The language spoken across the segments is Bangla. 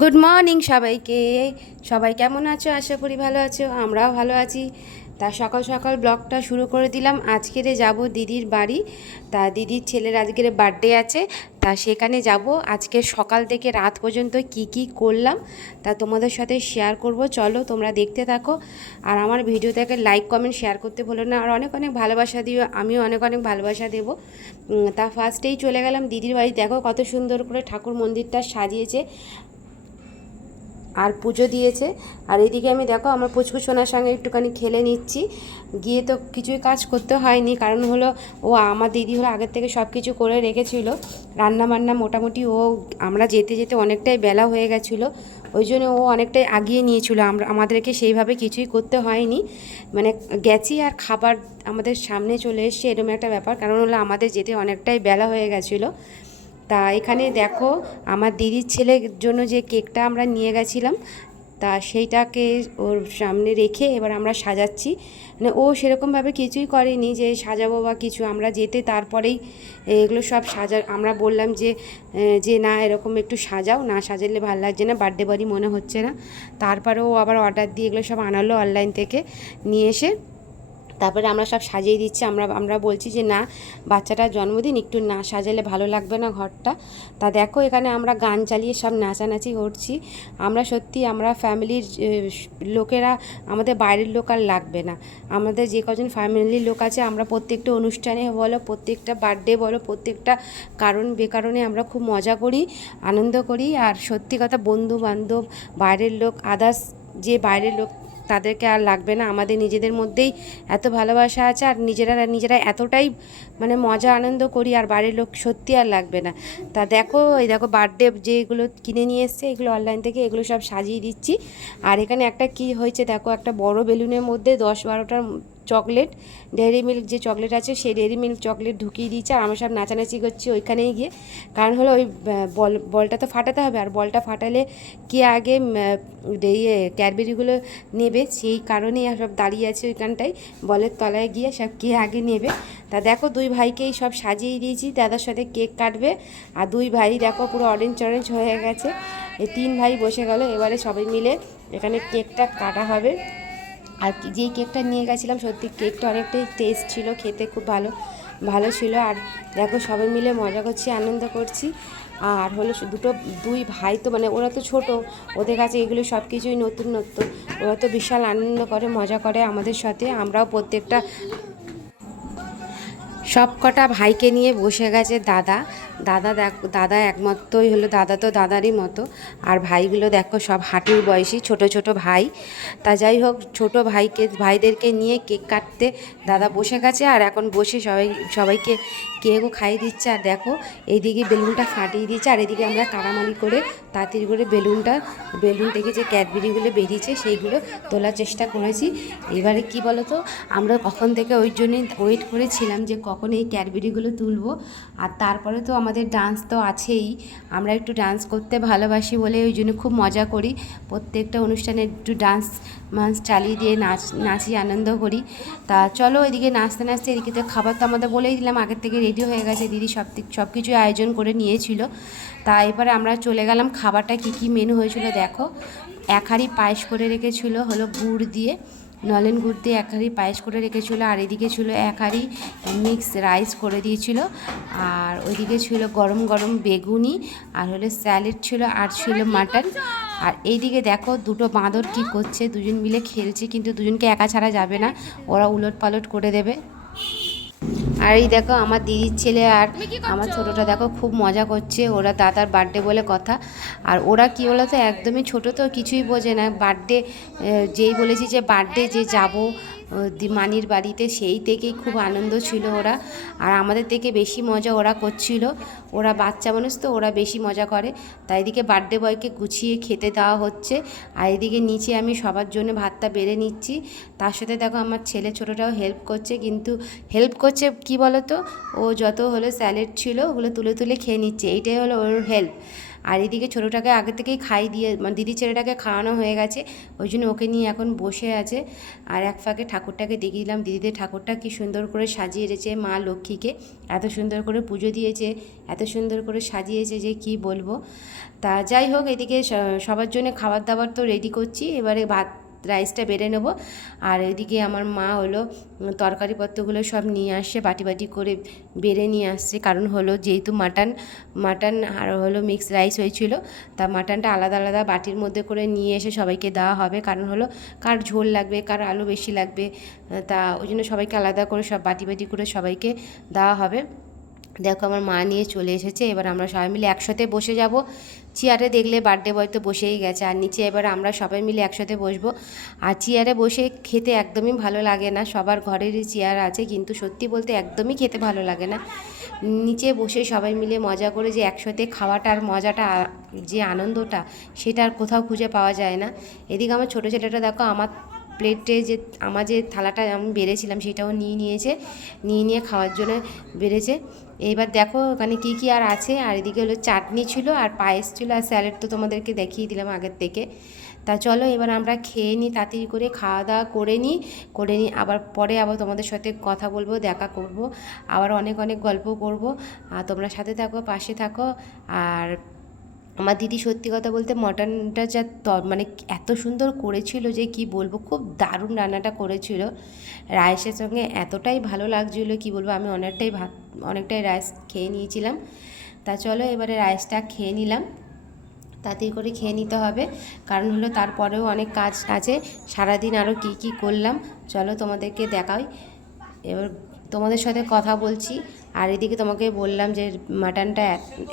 গুড মর্নিং সবাইকে। সবাই কেমন আছো? আশা করি ভালো আছো, আমরাও ভালো আছি। তা সকাল সকাল ব্লগটা শুরু করে দিলাম। আজকের যাব দিদির বাড়ি। তা দিদির ছেলের আজকের বার্থডে আছে, তা সেখানে যাব। আজকে সকাল থেকে রাত পর্যন্ত কি কি করলাম তা তোমাদের সাথে শেয়ার করব। চলো তোমরা দেখতে থাকো, আর আমার ভিডিওটাকে লাইক কমেন্ট শেয়ার করতে ভুলো না, আর অনেক অনেক ভালোবাসা দিও, আমিও অনেক অনেক ভালোবাসা দেবো। তা ফার্স্টেই চলে গেলাম দিদির বাড়ি। দেখো কত সুন্দর করে ঠাকুর মন্দিরটা সাজিয়েছে আর পুজো দিয়েছে। আর এদিকে আমি দেখো আমার পুচকু সোনার সঙ্গে একটুখানি খেলে নিচ্ছি। গিয়ে তো কিছুই কাজ করতে হয়নি, কারণ হলো ও আমার দিদি হলো আগের থেকে সব কিছু করে রেখেছিল। রান্না বান্না মোটামুটি ও আমরা যেতে যেতে অনেকটাই বেলা হয়ে গেছিলো, ওই জন্য ও অনেকটাই আগিয়ে নিয়েছিল। আমাদেরকে সেইভাবে কিছুই করতে হয়নি, মানে গেছি আর খাবার আমাদের সামনে চলে এসছে, এরকম একটা ব্যাপার। কারণ হলো আমাদের যেতে অনেকটাই বেলা হয়ে গেছিলো। তা এখানে দেখো আমার দিদির ছেলের জন্য যে কেকটা আমরা নিয়ে গেছিলাম, তা সেইটাকে ওর সামনে রেখে এবার আমরা সাজাচ্ছি। মানে ও সেরকমভাবে কিছুই করেনি যে সাজাবো বা কিছু, আমরা যেতে তারপরেই এগুলো সব আমরা বললাম যে যে না এরকম একটু সাজাও, না সাজালে ভালো লাগছে না, বার্থডে বাড়ি মনে হচ্ছে না। তারপরেও আবার অর্ডার দিয়ে এগুলো সব আনালো অনলাইন থেকে নিয়ে এসে। তারপরে আমরা সব সাজিয়ে দিচ্ছি। আমরা বলছি যে না, বাচ্চাটার জন্মদিন, একটু না সাজালে ভালো লাগবে না ঘরটা। তা দেখো এখানে আমরা গান চালিয়ে সব নাচানাচি করছি। আমরা ফ্যামিলির লোকেরা, আমাদের বাইরের লোক আর লাগবে না। আমাদের যে কজন ফ্যামিলির লোক আছে, আমরা প্রত্যেকটা অনুষ্ঠানে বলো, প্রত্যেকটা বার্থডে বলো, প্রত্যেকটা কারণ বেকারণে আমরা খুব মজা করি, আনন্দ করি। আর সত্যি কথা, বন্ধু বান্ধব, বাইরের লোক, আদার্স যে বাইরের লোক, তাদেরকে আর লাগবে না। আমাদের নিজেদের মধ্যেই এত ভালোবাসা আছে, আর নিজেরা এতটাই মানে মজা আনন্দ করি, আর বাড়ির লোক সত্যি আর লাগবে না। তা দেখো এই দেখো বার্থডে যেগুলো কিনে নিয়ে এসছে, এগুলো অনলাইন থেকে, এগুলো সব সাজিয়ে দিচ্ছি। আর এখানে একটা কি হয়েছে দেখো, একটা বড় বেলুনের মধ্যে 10-12টার চকলেট, ডেয়ারি মিল্ক যে চকলেট আছে, সেই ডেয়ারি মিল্ক চকলেট ঢুকিয়ে দিচ্ছে। আর আমরা সব নাচানাচি করছি ওইখানেই গিয়ে। কারণ হলো ওই বলটা তো ফাটাতে হবে, আর বলটা ফাটালে কে আগে ইয়ে ক্যাডবেরিগুলো নেবে, সেই কারণেই সব দাঁড়িয়ে আছে ওইখানটায়, বলের তলায় গিয়ে সব কে আগে নেবে। তা দেখো দুই ভাইকেই সব সাজিয়ে দিয়েছি, দাদার সাথে কেক কাটবে। আর দুই ভাই দেখো পুরো অরেঞ্জ অরেঞ্জ হয়ে গেছে। এই 3 ভাই বসে গেল, এবারে সবাই মিলে এখানে কেকটা কাটা হবে। আর যেই কেকটা নিয়ে গেছিলাম, সত্যি কেকটা অনেকটাই টেস্ট ছিল, খেতে খুব ভালো ভালো ছিল। আর দেখো সবাই মিলে মজা করছি, আনন্দ করছি। আর হলো দুই ভাই তো মানে ওরা তো ছোট, ওদের কাছে এগুলো সব কিছুই নতুন নতুন। ওরা তো বিশাল আনন্দ করে, মজা করে আমাদের সাথে। আমরাও প্রত্যেকটা সব কটা ভাইকে নিয়ে বসে গেছে দাদা। দাদা একমাত্রই হলো, দাদা তো দাদারই মতো। আর ভাইগুলো দেখো সব হাঁটুর বয়সী ছোট ছোট ভাই। তা যাই হোক, ছোট ভাইদেরকে নিয়ে কেক কাটতে দাদা বসে গেছে। আর এখন বসে সবাইকে কেকও খাইয়ে দিচ্ছে। আর দেখো এইদিকে বেলুনটা ফাটিয়ে দিচ্ছে, আর এদিকে আমরা তাড়ামাড়ি করে তাড়াতাড়ি করে বেলুন থেকে যে ক্যাডবেরিগুলো বেরিয়েছে সেইগুলো তোলার চেষ্টা করেছি। এবারে কি বলো তো, আমরা কখন থেকে ওই জন্যই ওয়েট করেছিলাম যে কখন এই ক্যাডবেরিগুলো তুলবো। আর তারপরে তো আমাদের ডান্স তো আছেই, আমরা একটু ডান্স করতে ভালোবাসি বলে ওই জন্য খুব মজা করি। প্রত্যেকটা অনুষ্ঠানে একটু ডান্স চালিয়ে দিয়ে নাচি, আনন্দ করি। তা চলো এদিকে নাচতে নাচতে, এদিকে তো খাবার তো আমাদের বলেই দিলাম, আগের থেকে রেডি হয়ে গেছে, দিদি সব কিছুই আয়োজন করে নিয়েছিল। তা এবারে আমরা চলে গেলাম। খাবারটা কী কী মেনু হয়েছিল দেখো। এক হাঁড়ি পায়েস করে রেখেছিল হলো গুড় দিয়ে, নলেন গুড় দিয়ে এক হাঁড়ি পায়েস করে রেখেছিলো। আর এদিকে ছিল এক হাঁড়ি মিক্স রাইস করে দিয়েছিল। আর ওইদিকে ছিল গরম গরম বেগুনি, আর হলো স্যালাড ছিল, আর ছিল মাটন। আর এইদিকে দেখো দুটো বাঁদর কি করছে, দুজন মিলে খেলছে, কিন্তু দুজনকে একা ছাড়া যাবে না, ওরা উলট পালট করে দেবে। আর এই দেখো আমার দিদির ছেলে আর আমার ছোটোটা দেখো খুব মজা করছে, ওরা দাদার বার্থডে বলে কথা। আর ওরা কী বলো তো, একদমই ছোটো তো কিছুই বোঝে না। বার্থডে যেই বলেছি যে বার্থডে যে যাবো মানির বাড়িতে, সেই থেকেই খুব আনন্দ ছিল ওরা। আর আমাদের থেকে বেশি মজা ওরা করছিল, ওরা বাচ্চা মানুষ তো, ওরা বেশি মজা করে। তাই এদিকে বার্থডে বয়কে গুছিয়ে খেতে দেওয়া হচ্ছে, আর এদিকে নিচে আমি সবার জন্য ভাতটা বেড়ে নিচ্ছি। তার সাথে দেখো আমার ছেলে ছোটোটাও হেল্প করছে, কিন্তু হেল্প করছে কি বলো তো, ও যত হলো স্যালাড ছিল ওগুলো তুলে তুলে খেয়ে নিচ্ছে, এইটাই হলো ওর হেল্প। আর এদিকে ছোটোটাকে আগে থেকেই খাই দিয়ে, মানে দিদির ছেলেটাকে খাওয়ানো হয়ে গেছে, ওই জন্য ওকে নিয়ে এখন বসে আছে। আর এক ফাঁকে ঠাকুরটাকে দেখিয়ে দিলাম, দিদিদের ঠাকুরটা কি সুন্দর করে সাজিয়ে রেখেছে, মা লক্ষ্মীকে এত সুন্দর করে পুজো দিয়েছে, এত সুন্দর করে সাজিয়েছে যে কি বলবো। তা যাই হোক, এদিকে সবার জন্য খাবার দাবার তো রেডি করছি, এবারে ভাত রাইসটা বেড়ে নেবো। আর এদিকে আমার মা হলো তরকারিপত্রগুলো সব নিয়ে আসছে, বাটি বাটি করে বেড়ে নিয়ে আসছে, কারণ হলো যেহেতু মাটন আর হলো মিক্স রাইস হয়েছিল, তা মাটনটা আলাদা আলাদা বাটির মধ্যে করে নিয়ে এসে সবাইকে দেওয়া হবে, কারণ হলো কার ঝোল লাগবে, কার আলু বেশি লাগবে, তা ওই জন্য সবাইকে আলাদা করে সব বাটি বাটি করে সবাইকে দেওয়া হবে। দেখো আমার মা নিয়ে চলে এসেছে, এবার আমরা সবাই মিলে একসাথে বসে যাব। চেয়ারে দেখলে বার্থডে বয় তো বসেই গেছে, আর নিচে এবার আমরা সবাই মিলে একসাথে বসবো। আর চেয়ারে বসে খেতে একদমই ভালো লাগে না, সবার ঘরেরই চেয়ার আছে, কিন্তু সত্যি বলতে একদমই খেতে ভালো লাগে না। নিচে বসে সবাই মিলে মজা করে যে একসাথে খাওয়াটার মজাটা, যে আনন্দটা, সেটা আর কোথাও খুঁজে পাওয়া যায় না। এদিকে আমার ছোটো ছেলেটা দেখো আমার প্লেটে যে আমার যে থালাটা আমি বেড়েছিলাম সেটাও নিয়ে খাওয়ার জন্য বেড়েছে। এইবার দেখো ওখানে কী কী আর আছে, আর এদিকে হলো চাটনি ছিল, আর পায়েস ছিল, আর স্যালাড তো তোমাদেরকে দেখিয়ে দিলাম আগের থেকে। তা চলো এবার আমরা খেয়ে নিই, তাড়াতাড়ি করে খাওয়া দাওয়া করে নিই, আবার পরে আবার তোমাদের সাথে কথা বলবো, দেখা করব, আবার অনেক অনেক গল্প করব। আর তোমরা সাথে থাকো, পাশে থাকো। আর আমার দিদি সত্যি কথা বলতে মটনটা যা মানে এত সুন্দর করেছিল যে কি বলবো, খুব দারুণ রান্নাটা করেছিল। রাইসের সঙ্গে এতটাই ভালো লাগছিলো কি বলবো, আমি অনেকটাই রাইস খেয়ে নিয়েছিলাম। তা চলো এবারে রাইসটা খেয়ে নিলাম, তাড়াতাড়ি করে খেয়ে নিতে হবে, কারণ হলো তারপরেও অনেক কাজ আছে, সারাদিন আরও কী কী করলাম চলো তোমাদেরকে দেখাই। এবার তোমাদের সাথে কথা বলছি, আর এদিকে তোমাকে বললাম যে মাটনটা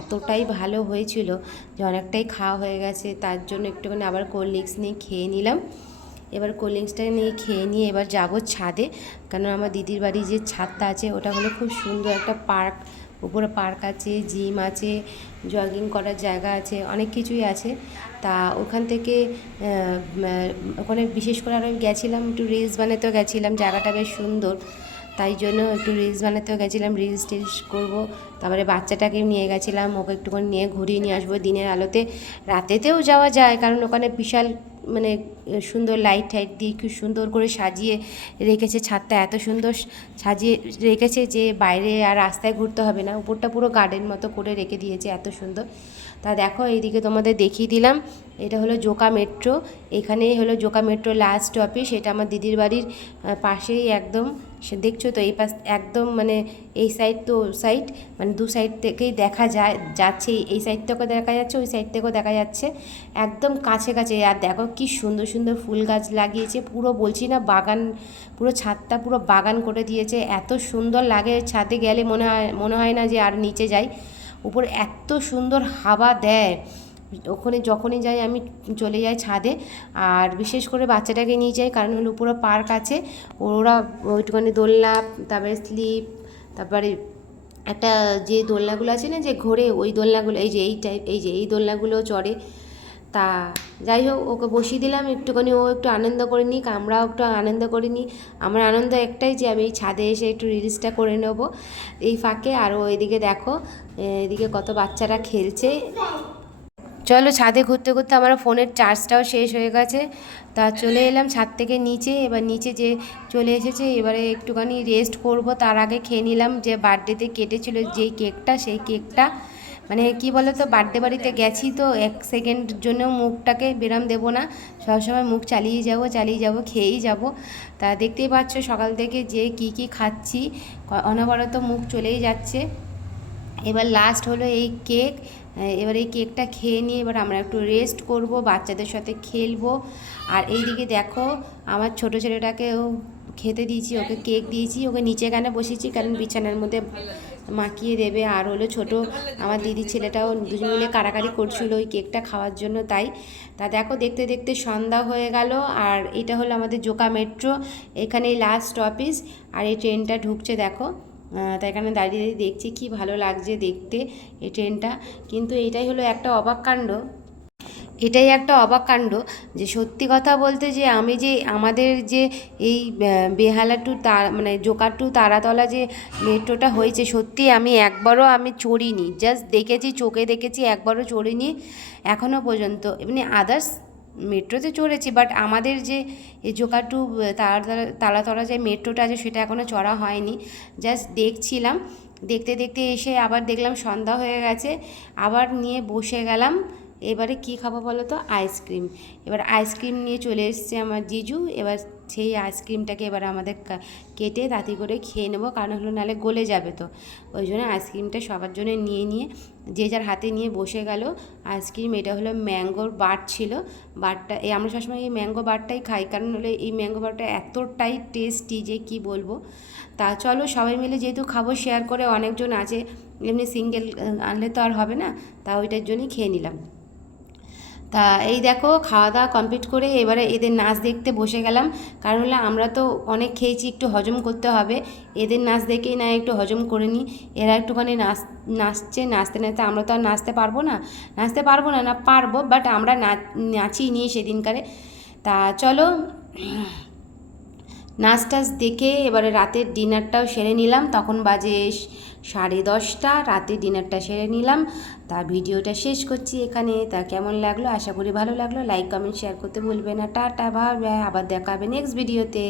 এতটাই ভালো হয়েছিল যে অনেকটাই খাওয়া হয়ে গেছে, তার জন্য একটুখানি আবার কোল্ড ড্রিঙ্কস নিয়ে খেয়ে নিলাম। এবার কোল্ড ড্রিঙ্কসটা নিয়ে এবার যাব ছাদে, কারণ আমার দিদির বাড়ি যে ছাদটা আছে ওটা হলো খুব সুন্দর একটা পার্ক, উপরে পার্ক আছে, জিম আছে, জগিং করার জায়গা আছে, অনেক কিছুই আছে। তা ওখান থেকে ওখানে বিশেষ করে আরও গেছিলাম, একটু রিলস বানাতেও গেছিলাম, জায়গাটা বেশ সুন্দর, তাই জন্য একটু রিলস বানাতেও গেছিলাম, রিলস টিলস করবো। তারপরে বাচ্চাটাকে নিয়ে গেছিলাম, ওকে একটুখানি নিয়ে ঘুরিয়ে নিয়ে আসবো দিনের আলোতে, রাতেতেও যাওয়া যায়, কারণ ওখানে বিশাল মানে সুন্দর লাইট টাইট দিয়ে খুব সুন্দর করে সাজিয়ে রেখেছে, ছাদটা এত সুন্দর সাজিয়ে রেখেছে যে বাইরে আর রাস্তায় ঘুরতে হবে না, উপরটা পুরো গার্ডেন মতো করে রেখে দিয়েছে, এত সুন্দর। তা দেখো এইদিকে তোমাদের দেখিয়ে দিলাম, এটা হলো জোকা মেট্রো, এখানেই হলো জোকা মেট্রো লাস্ট স্টপেজ, এটা আমার দিদির বাড়ির পাশেই একদম, সে দেখছো তো এই পাশ একদম, মানে এই সাইড তো সাইড, মানে দু সাইড থেকেই দেখা যাচ্ছে, এই সাইড থেকেও দেখা যাচ্ছে, ওই সাইড থেকেও দেখা যাচ্ছে, একদম কাছে কাছে। আর দেখো কি সুন্দর সুন্দর ফুল গাছ লাগিয়েছে, পুরো বলছি না বাগান, পুরো ছাদটা পুরো বাগান করে দিয়েছে, এত সুন্দর লাগে, ছাদে গেলে মনে হয় না যে আর নিচে যাই, উপর এত সুন্দর হাওয়া দেয়, ওখানে যখনই যাই আমি চলে যাই ছাদে। আর বিশেষ করে বাচ্চাটাকে নিয়ে যাই, কারণ হলো পুরো পার্ক আছে, ওরা ওইটুখানি দোলনা, তারপরে স্লিপ, তারপরে একটা যে দোলনাগুলো আছে না যে ঘোরে, ওই দোলনাগুলো, এই দোলনাগুলো চড়ে। তা যাই হোক ওকে বসিয়ে দিলাম, একটুখানি ও একটু আনন্দ করে নিক, আমরাও একটু আনন্দ করে নিই। আমার আনন্দ একটাই যে আমি এই ছাদে এসে একটু রিলসটা করে নেবো এই ফাঁকে। আর ও এদিকে দেখো, এদিকে কত বাচ্চারা খেলছে। চলো ছাদে ঘুরতে ঘুরতে আমার ফোনের চার্জটাও শেষ হয়ে গেছে, তা চলে এলাম ছাদ থেকে নিচে। এবার নিচে যে চলে এসেছে, এবারে একটুখানি রেস্ট করব, তার আগে খেয়ে নিলাম যে বার্থডেতে কেটেছিল যেই কেকটা, সেই কেকটা মানে কি বলো তো, বার্থডে বাড়িতে গেছি তো এক সেকেন্ড জন্যও মুখটাকে বিরাম দেবো না, সবসময় মুখ চালিয়ে যাব, খেয়েই যাব। তা দেখতেই পাচ্ছ সকাল থেকে যে কি খাচ্ছি, অনবরত মুখ চলেই যাচ্ছে। এবার লাস্ট হলো এই কেক, এবার এই কেকটা খেয়ে নিয়ে এবার আমরা একটু রেস্ট করব, বাচ্চাদের সাথে খেলবো। আর এইদিকে দেখো আমার ছোটো ছেলেটাকেও খেতে দিয়েছি, ওকে কেক দিয়েছি, ওকে নিচে এখানে বসেছি কারণ বিছানার মধ্যে মাখিয়ে দেবে। আর হলো ছোটো আমার দিদির ছেলেটাও দুজন মিলে কাড়াকাড়ি করছিল ওই কেকটা খাওয়ার জন্য, তা দেখো দেখতে দেখতে সন্ধ্যা হয়ে গেল। আর এটা হলো আমাদের জোকা মেট্রো, এখানেই লাস্ট স্টপেজ, আর এই ট্রেনটা ঢুকছে দেখো। তাই এখানে দাঁড়িয়ে দেখছি কি ভালো লাগছে দেখতে এই ট্রেনটা, কিন্তু এটাই হলো একটা অবাক কাণ্ড, এটাই একটা অবাক কাণ্ড যে সত্যি কথা বলতে যে আমি যে আমাদের যে এই বেহালা টু মানে জোকা টু তারাতলা যে মেট্রোটা হয়েছে, সত্যি আমি একবারও আমি চড়িনি, জাস্ট দেখেছি, চোখে দেখেছি, একবারও চড়িনি এখনও পর্যন্ত। এমনি আদার্স মেট্রোতে চড়েছি, বাট আমাদের যে এই জোকা টু তারাতলা যে মেট্রোটা আছে সেটা এখনও চড়া হয়নি। জাস্ট দেখছিলাম, দেখতে দেখতে এসে আবার দেখলাম সন্ধ্যা হয়ে গেছে, আবার নিয়ে বসে গেলাম। এবারে কি খাবো বলো তো? আইসক্রিম। এবার আইসক্রিম নিয়ে চলে এসেছে আমার জিজু। এবার সেই আইসক্রিমটাকে এবার আমাদের কেটে তাড়াতাড়ি করে খেয়ে নেবো, কারণ হলো নাহলে গলে যাবে। তো ওই জন্য আইসক্রিমটা সবার জন্য নিয়ে নিয়ে যে যার হাতে নিয়ে বসে গেল আইসক্রিম। এটা হলো ম্যাঙ্গোর বার ছিল, বারটা এই আমরা সবসময় এই ম্যাঙ্গো বারটাই খাই, কারণ হলো এই ম্যাঙ্গো বারটা এতটাই টেস্টি যে কি বলবো। তা চলো সবাই মিলে যেহেতু খাবো, শেয়ার করে, অনেকজন আছে, এমনি সিঙ্গেল আনলে তো আর হবে না, তা ওইটার জন্যই খেয়ে নিলাম। তা এই দেখো খাওয়া দাওয়া কমপ্লিট করে এবারে এদের নাচ দেখতে বসে গেলাম, কারণ হলো আমরা তো অনেক খেয়েছি, একটু হজম করতে হবে। এদের নাচ দেখেই না একটু হজম করে নিই। এরা একটুখানি নাচছে, নাচতে নাচতে আমরা তো আর নাচতে পারবো না, না পারবো, বাট আমরা নাচিয়ে নিই সেদিনকারে। তা চলো নাচ টাচ দেখে এবারে রাতের ডিনারটাও সেরে নিলাম। তখন বাজে 10:30, রাতের ডিনারটা সেরে নিলাম। তা ভিডিওটা শেষ করছি এখানে। তা কেমন লাগলো? আশা করি ভালো লাগলো। লাইক কমেন্ট শেয়ার করতে ভুলবে না। টাটা, বাই বাই, আবার দেখা হবে নেক্সট ভিডিওতে।